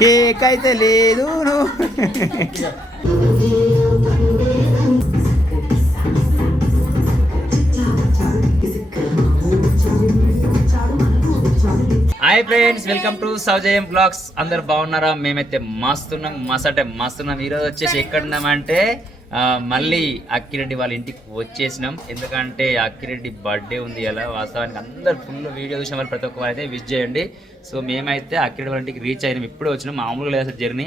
Cake అయితే లేదు hi friends, welcome to సౌజయం బ్లాగ్స్. అందరు బాగున్నారా? మేమైతే మస్తున్నాం, మస్తున్నాం. ఈరోజు వచ్చేసి ఎక్కడున్నామంటే మళ్ళీ అక్కిరెడ్డి వాళ్ళ ఇంటికి వచ్చేసినాం. ఎందుకంటే అక్కిరెడ్డి బర్త్డే ఉంది అలా. వాస్తవానికి అందరు ఫుల్ వీడియో చూసిన వాళ్ళు ప్రతి ఒక్కరు అయితే విష్ చేయండి. సో మేమైతే అక్కిరెడ్డి వాళ్ళ ఇంటికి రీచ్ అయినాం. ఇప్పుడే వచ్చినాం. మామూలుగా లేదు అసలు జర్నీ.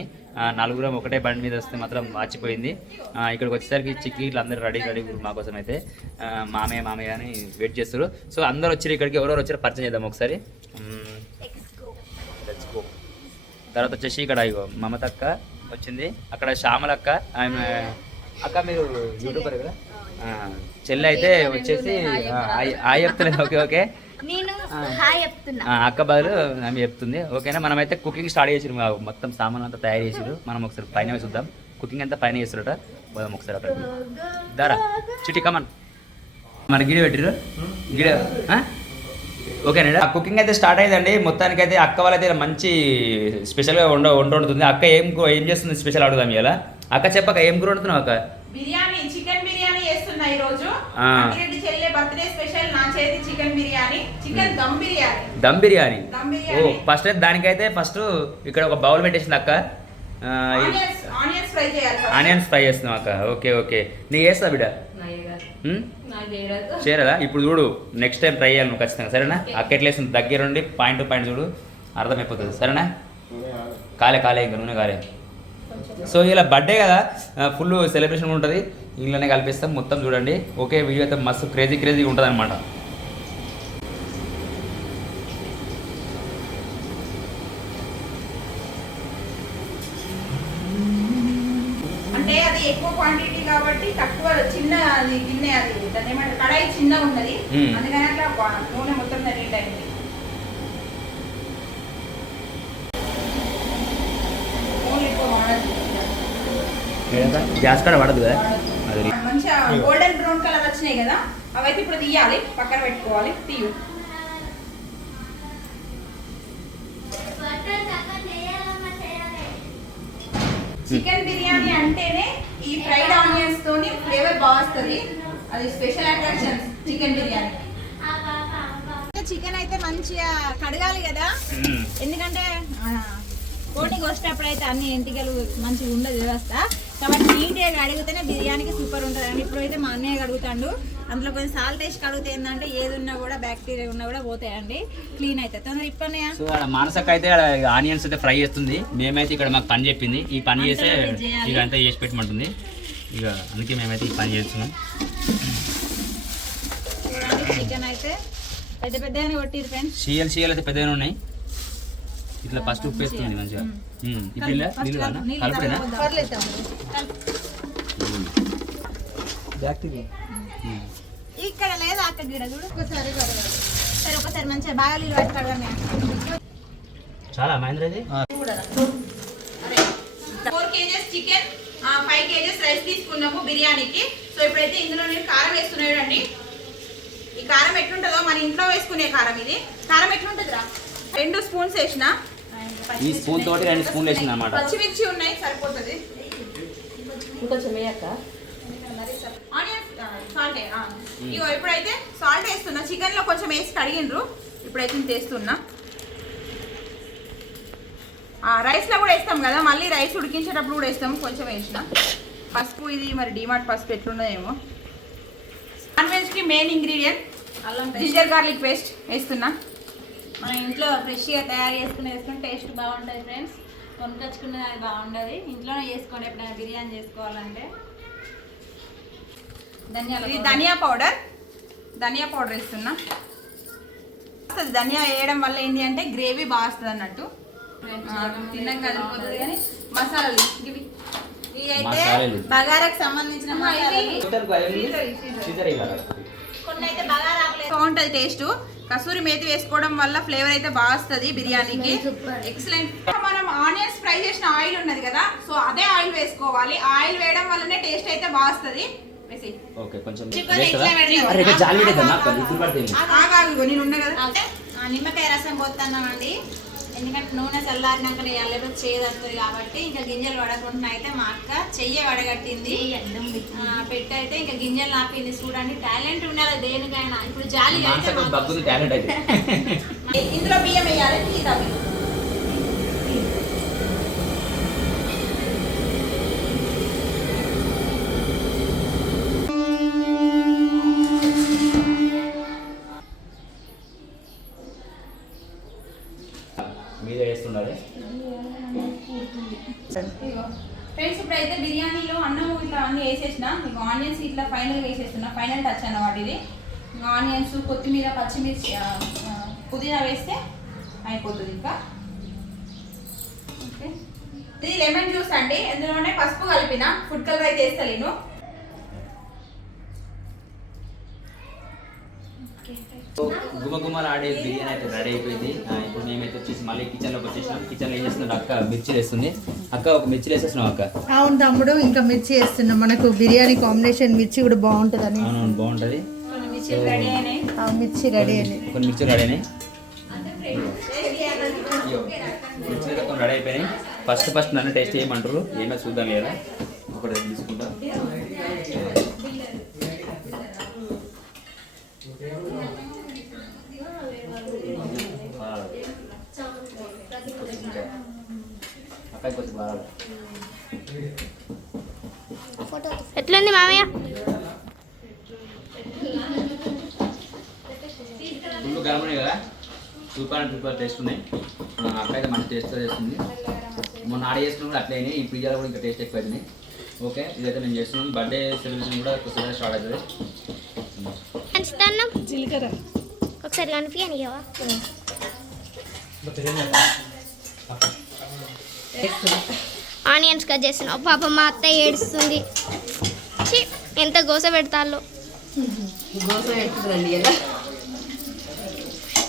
నలుగురం ఒకటే బండి మీద వస్తే మాత్రం వాచిపోయింది. ఇక్కడికి వచ్చేసరికి చిక్కి ఇట్లా అందరూ రెడీ మా కోసం అయితే మామయ్య అని వెయిట్ చేస్తారు. సో అందరు వచ్చారు ఇక్కడికి. ఎవరెవరు వచ్చారో పరిచయం చేద్దాం ఒకసారి. తర్వాత వచ్చేసి ఇక్కడ మమత అక్క వచ్చింది, అక్కడ శ్యామల అక్క. ఆమె అక్క మీరు యూట్యూబర్ కదా. చెల్లి అయితే వచ్చేసి హాయ్ చెప్తలేదు. ఓకే అక్క బదులు ఆమె చెప్తుంది. ఓకేనా? మనమైతే కుకింగ్ స్టార్ట్ చేసిరు. మొత్తం సామాన్ అంతా తయారు చేసిరు. మనం ఒకసారి పైన చూద్దాం. కుకింగ్ అంతా పైన చేస్తారట. పోదాం ఒకసారి అక్కడ. దారా చిటి కమన్ మన గిడి పెట్టిరు గిడ. ఓకేనా? కుకింగ్ అయితే స్టార్ట్ అయ్యిందండి. మొత్తానికి అయితే అక్క వాళ్ళైతే మంచి స్పెషల్గా వండుతుంది. అక్క ఏం చేస్తుంది స్పెషల్ అడుగుదాం ఇలా. అక్క చెప్పక ఏం కూర వండుతున్నావు అక్క? బిర్యానీ, చికెన్ బిర్యానీ చేస్తున్నా ఈ రోజు. అక్కిరెడ్డి చెల్లె బర్త్డే స్పెషల్ నా చేతి చికెన్ బిర్యానీ, చికెన్ దమ్ బిర్యానీ. ఓ ఫస్ట్ అయితే దానికైతే ఫస్ట్ ఇక్కడ ఒక బౌల్ పెట్టేసింది అక్క. ఆనియన్స్ ఫ్రై చేస్తున్నావు అక్క. ఓకే నీకు చేస్తా బిడ్డ? చేయరా? ఇప్పుడు చూడు, నెక్స్ట్ టైం ట్రై చేయాలి నువ్వు ఖచ్చితంగా. సరేనా? అక్క ఎట్లేస్తుంది దగ్గరుండి పాయింట్ టు పాయింట్ చూడు, అర్థమైపోతుంది. సరేనా? కాలే ఇంకా నూనె కాలే. సో ఇలా బర్త్డే కదా, ఫుల్ సెలబ్రేషన్ ఉంటుంది. ఇంట్లోనే కల్పిస్తాం మొత్తం. చూడండి. ఓకే, వీడియో అయితే మస్తు క్రేజీగా ఉంటుంది అనమాట. అంటే అది ఎక్కువ క్వాంటిటీ కాబట్టి తక్కువ చిన్న అది గిన్నె, అది దాన్ని ఏమంటారు కడాయి చిన్న ఉన్నది, అందుకని అట్లా నూనె మొత్తం నీట్ అయింది. గ్యాస్ కాడ పడదు కదా. మంచిగా గోల్డెన్ బ్రౌన్ కలర్ వచ్చినాయి కదా, అవైతే ఇప్పుడు తీయాలి, పక్కన పెట్టుకోవాలి. తీయు. చికెన్ బిర్యానీ అంటేనే ఈ ఫ్రైడ్ ఆనియన్స్ తోని ఫ్లేవర్ బాగా వస్తుంది. అది special attraction chicken biryani. Chicken అయితే మంచిగా కడగాలి కదా, ఎందుకంటే కోడికి వచ్చినప్పుడు అయితే అన్ని ఎంటికలు మంచిగా ఉండదు వ్యవస్థ. కాబట్టి నీట్గా కడిగితేనే బిర్యానీకి సూపర్ ఉంటుంది అండి. ఇప్పుడు అయితే మా అన్నయ్య కడుగుతాడు. అందులో కొంచెం సాల్ట్ వేసి కడిగితే ఏంటంటే ఏది ఉన్నా కూడా బ్యాక్టీరియా ఉన్నా కూడా పోతాయండి, క్లీన్ అవుతాయి తొందర. ఇప్పన్నయ్య సో మానసక్క అయితే ఆనియన్స్ అయితే ఫ్రై చేస్తుంది. మేమైతే ఇక్కడ మాకు పని చెప్పింది, ఈ పని చేస్తే ఇక అంతా చేసి పెట్టమంటుంది. ఇక అందుకే మేమైతే ఈ పని చేస్తున్నాం. చికెన్ అయితే పెద్ద పెద్దగానే కొట్టిరు ఫ్రెండ్స్. చీయలు అయితే పెద్దగానే ఉన్నాయి. ఇట్లా ఫస్ట్ ఉప్పు వేస్తుంది మంచిగా. ఇక్కడ లేదా అక్కడ గిడ చూడు. ఒకసారి మంచిగా బాగా నీళ్ళు పట్టుకోవడం. చాలా మహేంద్రది 4 kgs చికెన్, 5 kgs రైస్ తీసుకున్నాము బిర్యానీకి. సో ఇప్పుడైతే ఇందులో నేను కారం వేస్తున్నాడు అండి. ఈ కారం ఎట్లుంటుందో మన ఇంట్లో వేసుకునే కారం. ఇది కారం ఎట్లుంటుందిరా? 2 స్పూన్స్ వేసిన. ఈ స్పూన్ తోటి 2 స్పూన్లు వేసిన అన్నమాట. పచ్చిమిర్చి ఉన్నాయి, సరిపోతుంది. ఇంకొంచెం వేయక్క. Onions salt. ఇగో ఇప్పుడైతే సాల్ట్ వేస్తున్నా. చికెన్ లో కొంచెం వేసి కడిగిండ్రు, ఇప్పుడైతే వేస్తున్నా. రైస్ లో కూడా వేస్తాం కదా, మళ్ళీ రైస్ ఉడికించేటప్పుడు కూడా వేస్తాం. కొంచెం వేసిన పసుపు. ఇది మరి డిమార్ట్ పసుపు ఎట్లున్నదేమో. నాన్ వెజ్ కి main ingredient ginger garlic paste వేస్తున్నా. మన ఇంట్లో ఫ్రెష్గా తయారు చేసుకుని వేసుకుని టేస్ట్ బాగుంటుంది ఫ్రెండ్స్. కొనుకొచ్చుకున్నది అది బాగుంటుంది. ఇంట్లోనే చేసుకోండి ఎప్పుడైనా బిర్యానీ చేసుకోవాలంటే. ధనియా పౌడర్ వేస్తున్నా. ధనియా వేయడం వల్ల ఏంటి అంటే గ్రేవీ బాగా వస్తుంది అన్నట్టు. తిన్నాం కదిలిపోతుంది. కానీ మసాలాలు ఇవి అయితే బగారాకు సంబంధించిన కొన్ని అయితే బగారా బాగుంటుంది టేస్ట్. కసూరి మేతి వేసుకోవడం వల్ల ఫ్లేవర్ అయితే బాగా వస్తుంది బిర్యానీకి. ఎక్సలెంట్. మనం ఆనియన్స్ ఫ్రై చేసిన ఆయిల్ ఉన్నది కదా, సో అదే ఆయిల్ వేసుకోవాలి. ఆయిల్ వేయడం వల్లనే టేస్ట్ అయితే బాగా వస్తుంది. నిమ్మకాయ రసం పోతున్నామండి. ఎందుకంటే నూనె చల్లారినాక వేయాలి, లేకపోతే చేదు వస్తుంది కాబట్టి ఇంకా గింజలు పడకుండా అయితే మా అక్క చెయ్యి వడగట్టింది పెట్టి అయితే ఇంకా గింజలు నాపింది. చూడండి టాలెంట్ ఉండాలి దేనికైనా. ఇప్పుడు జాలి అయితే బగ్గుది టాలెంట్ అయితే. ఇందులో బియ్యం వేయాలి. టీ తగ్గి మీద వేస్తుండాలి. ఫ్రెండ్స్ ఇప్పుడైతే బిర్యానీలో అన్నం ఇట్లా అన్ని వేసేసిన, మీకు ఆనియన్స్ ఇట్లా ఫైనల్ వేసేస్తున్నా. ఫైనల్ టచ్ అన్నమాట ఇది. ఆనియన్స్, కొత్తిమీర, పచ్చిమిర్చి, పుదీనా వేస్తే అయిపోతుంది. ఇంకా ఓకే, ఇది లెమన్ జ్యూస్ అండి. అందులోనే పసుపు కలిపిన, ఫుడ్ కలర్ అయితే వేస్తలేను. గుమగుమలు ఆడే బిర్యానీ అయితే రెడీ అయిపోయింది. ఇప్పుడు మేమైతే వచ్చేసి మళ్ళీ కిచెన్లోకి వచ్చేసినాం. కిచెన్లో ఏం చేస్తున్నాం, అక్క మిర్చి వేస్తుంది. అక్క ఒక మిర్చి వేసేస్తున్నాం అక్క. అవును తమ్ముడు, ఇంకా మిర్చి వేస్తున్నాం. మనకు బిర్యానీ కాంబినేషన్ మిర్చి కూడా బాగుంటుందని. అవునవును బాగుంటుంది. మిర్చి రెడీ అయినాయి. మిర్చి రెడీ అయినాయి. కొన్ని మిర్చి రెడీ అయినాయి. మిర్చి అయితే కొన్ని రెడీ అయిపోయినాయి. ఫస్ట్ నన్ను టేస్ట్ చేయమంటారు. ఏమో చూద్దాం లేదా ఒకటి తీసుకుంటా. అక్కడ కొంచెం బాగా ఎట్లుంది మామయ్య? ఫుల్ గరం ఉన్నాయి కదా, సూపర్ టేస్ట్ ఉన్నాయి. అక్క అయితే మంచి టేస్ట్ చేస్తుంది. మొన్న ఆడ చేసుకున్న కూడా అట్లే అయినాయి. ఈ పిజ్జాలో కూడా ఇంకా టేస్ట్ ఎక్కువ అవుతుంది. ఓకే, ఇదైతే నేను చేస్తున్నాను. బర్త్డే సెలబ్రేషన్ కూడా కొద్దిగా స్టార్ట్ అవుతుంది. జీలకర్ర ఒకసారి కనిపించనియవా? ఆనియన్స్ కట్ చేస్తున్నావు. పాప మా అత్త ఏడుస్తుంది. ఎంత గోస పెడతాలో.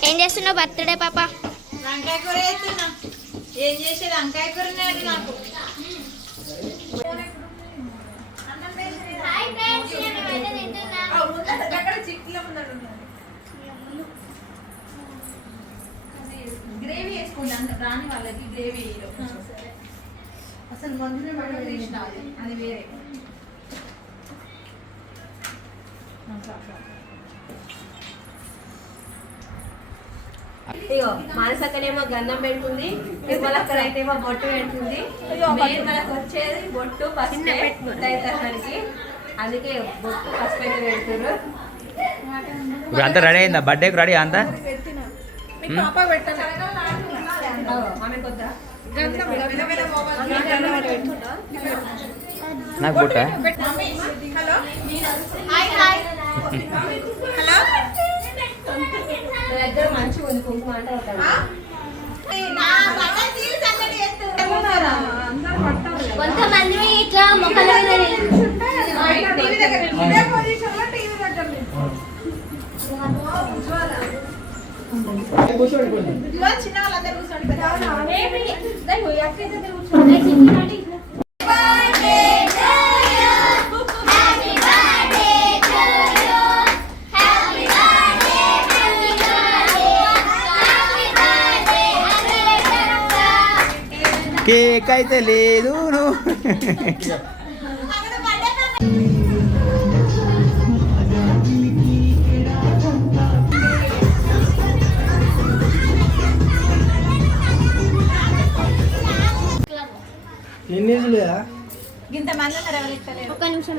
ఏం చేస్తున్నావు బర్త్డే పాప? వంకాయ కూర వేస్తున్నా. ఏం చేసేది వంకాయ కూర నాకు. గ్రేవీ వేసుకోండి. రాని వాళ్ళకి గ్రేవీ అసలు మందునే అది వేరే. ఇగో మానసక్కనేమో గంధం పెడుతుంది, నిర్మలక్కనైతేమో బొట్టు పెడుతుంది. మనకు వచ్చేది బొట్టు పసుపు అవుతానికి, అందుకే బొట్టు పసుపు అయితే పెడుతున్నారు. ఇప్పుడు అంతా రెడీ అయిందా? బర్త్డేకి రెడీ అంతా? నాకు బుట్ట హలో దగ్గర మంచిగా ఉంది కుంకుమ అంటే కొంతమంది ఇట్లా మొక్కల చిన్న వాళ్ళందరూ కూర్చోండి. కేక్ అయితే లేదు. ఇంతమంది ఉన్నారు, ఎవరు ఇస్తలేరు. ఒక్క నిమిషం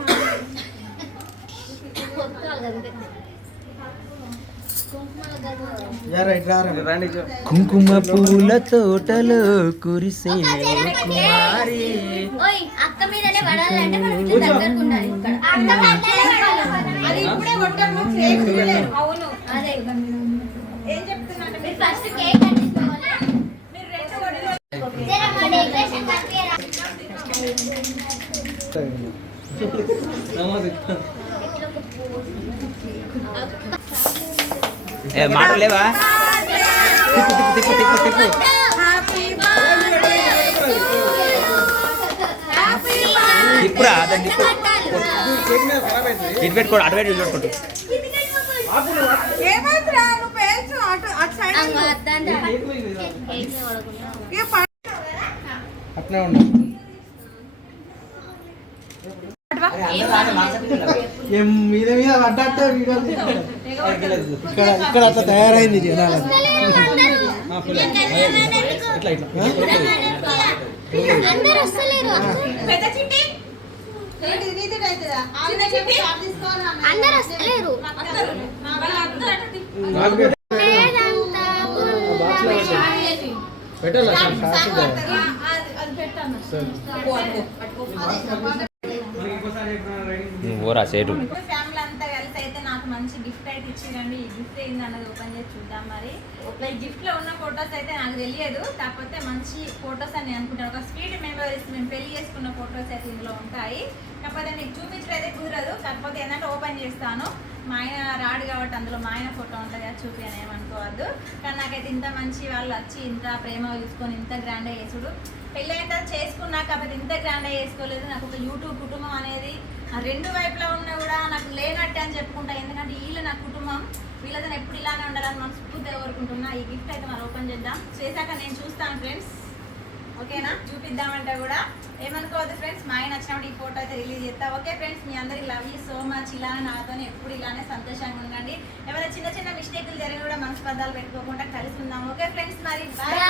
కుంకుమ పూల తోటలో కురిసే కుమారి. అక్క మీదనే పడాలంటే మనం ఇట్లా దగ్గరకు ఉండాలి. అది ఇప్పుడే కొట్టాము. ఫ్లేక్స్ లేదు. అవును, అదే ఏం చెప్తున్నా మీరు ఫస్ట్ కేక్ కట్టించుకోవాలి. మీరు రెండు వడిలో జర మా డెకరేషన్ కనిపియరా? మాట లేవా? తిప్పు తిప్పు తిప్పు తిప్పు. తిప్పురా, దాన్ని తిప్పు. ఇటు పెట్టుకోడు, అటు పెట్టి పెట్టుకోండి. ఏమైందిరా నువ్వు పేర్చు అటు సైడ్ అట్నే ఉండదు ఏం మీద మీద పడ్డట్టే వీడియోలు ఇక్కడ ఇక్కడ అట్లా తయారైంది జనాలు ఇట్లా ఇట్లా అందరు వస్తలేరు పెద్ద చిట్టి అందరు వస్తలేరు పెట్టాలి ఓరా సేటు ఫ్యామిలీ అంతా కలిసి అయితే నాకు మంచి గిఫ్ట్ అయితే ఇచ్చిరండి. ఈ గిఫ్ట్ ఏంది అన్నది ఓపెన్ చేసి చూద్దాం. మరి ఈ గిఫ్ట్ లో ఉన్న ఫొటోస్ అయితే నాకు తెలియదు, కాకపోతే మంచి ఫొటోస్ అని నేను అనుకుంటాను. ఒక స్వీట్ మెమరీస్, మేము పెళ్లి చేసుకున్న ఫొటోస్ అయితే ఇందులో ఉంటాయి. కాకపోతే మీకు చూపించడం అయితే కుదరదు, కాకపోతే ఏంటంటే ఓపెన్ చేస్తాను. మా ఆయన రాడు కాబట్టి అందులో మా ఆయన ఫోటో ఉంటుంది, అది చూపి అని ఏమనుకోవద్దు. కానీ నాకైతే ఇంత మంచి వాళ్ళు వచ్చి ఇంత ప్రేమ తీసుకొని ఇంత గ్రాండ్గా చేసుడు, పెళ్ళి అయితే చేసుకున్నా కాకపోతే ఇంత గ్రాండ్గా చేసుకోలేదు. నాకు ఒక యూట్యూబ్ కుటుంబం అనేది రెండు వైపులా ఉన్నా కూడా నాకు లేనట్టే అని చెప్పుకుంటా. ఎందుకంటే వీళ్ళు నా కుటుంబం, వీళ్ళతో ఎప్పుడు ఇలానే ఉండాలని మనస్ఫూర్తిగా కోరుకుంటున్నా. ఈ గిఫ్ట్ అయితే మనం ఓపెన్ చేద్దాం. చేశాక నేను చూస్తాను ఫ్రెండ్స్, ఓకేనా? చూపిద్దామంటే కూడా ఏమనుకోవద్దు ఫ్రెండ్స్. మా ఆయన వచ్చినప్పుడు ఈ ఫోటో అయితే రిలీజ్ చేస్తా. ఓకే ఫ్రెండ్స్, మీ అందరికి లవ్ యూ సో మచ్. ఇలా నాతో ఎప్పుడు ఇలానే సంతోషంగా ఉండండి. ఏమైనా చిన్న చిన్న మిస్టేక్లు జరిగి కూడా మనస్పర్ధాలు పెట్టుకోకుండా కలిసి ఉందాం. ఓకే ఫ్రెండ్స్, మరి బాయ్.